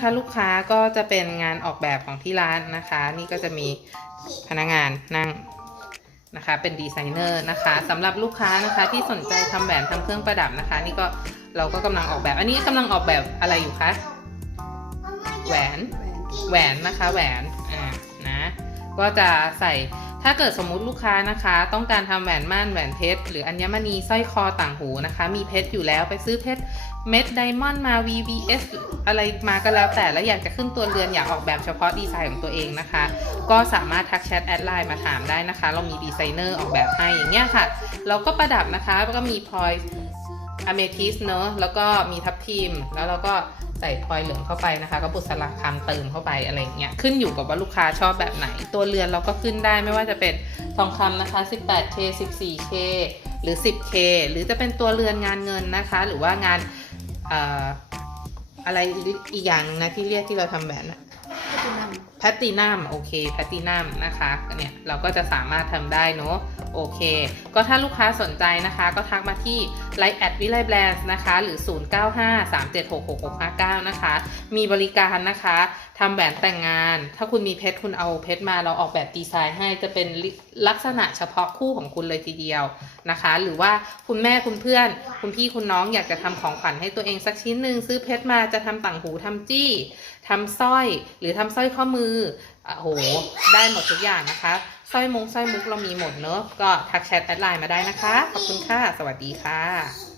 นะคะ ลูกค้าก็จะเป็นงานออกแบบของที่ร้านนะคะ นี่ก็จะมีพนักงานนั่งนะคะ เป็นดีไซเนอร์นะคะสำหรับลูกค้านะคะที่สนใจทำแหวนทำเครื่องประดับนะคะ นี่ก็เราก็กำลังออกแบบ อันนี้กำลังออกแบบอะไรอยู่คะแหวนแหวนนะคะ แหวนอ่านะก็จะใส่ ถ้าเกิดสมมุติลูกค้านะคะ ต้องการทำแหวนม่านแหวนเพชรหรืออัญมณีสร้อยคอต่างหูนะคะ มีเพชรอยู่แล้วไปซื้อเพชรเม็ดไดมอนด์มา VVS อะไรมาก็แล้วแต่แล้วอยากจะขึ้นตัวเรือนอยากออกแบบเฉพาะดีไซน์ของตัวเองนะคะ ก็สามารถทักแชทแอดไลน์มาถามได้นะคะ เรามีดีไซเนอร์ออกแบบให้อย่างเงี้ยค่ะ เราก็ประดับนะคะแล้วก็มีพลอย อเมทิสเนอะแล้วก็มีทับทิม แล้วเราก็ใส่พลอยเหลืองเข้าไปนะคะ ก็บุษราคำเติมเข้าไปอะไรเงี้ย ขึ้นอยู่กับว่าลูกค้าชอบแบบไหน ตัวเรือนเราก็ขึ้นได้ไม่ว่าจะเป็นทองคำนะคะ 18K 14K หรือ 10K หรือจะเป็นตัวเรือนงานเงินนะคะ หรือว่างานอออะไรอีกอย่างหนึงนะที่เรียกที่เราทำแบบนะ แพตตินัมโอเคแพตตินัมนะคะเนี่ยเราก็จะสามารถทำได้เนอะโอเค ก็ถ้าลูกค้าสนใจนะคะ ก็ทักมาที่ Line แอดวิไลแบรนด์นะคะ หรือ 0953766659 นะคะ มีบริการนะคะทำแหวนแต่งงาน ถ้าคุณมีเพชรคุณเอาเพชรมาเราออกแบบดีไซน์ให้จะเป็นลักษณะเฉพาะคู่ของคุณเลยทีเดียวนะคะ หรือว่าคุณแม่คุณเพื่อน คุณพี่คุณน้องอยากจะทำของขวัญให้ตัวเองสักชิ้นหนึ่งซื้อเพชรมาจะทำต่างหูทำจี้ทำสร้อย หรือทำสร้อยข้อมืออะโหได้หมดทุกอย่างนะคะสร้อยมงสร้อยมุกเรามีหมดเนอะก็ทักแชทแอดไลน์มาได้นะคะ ขอบคุณค่ะ สวัสดีค่ะ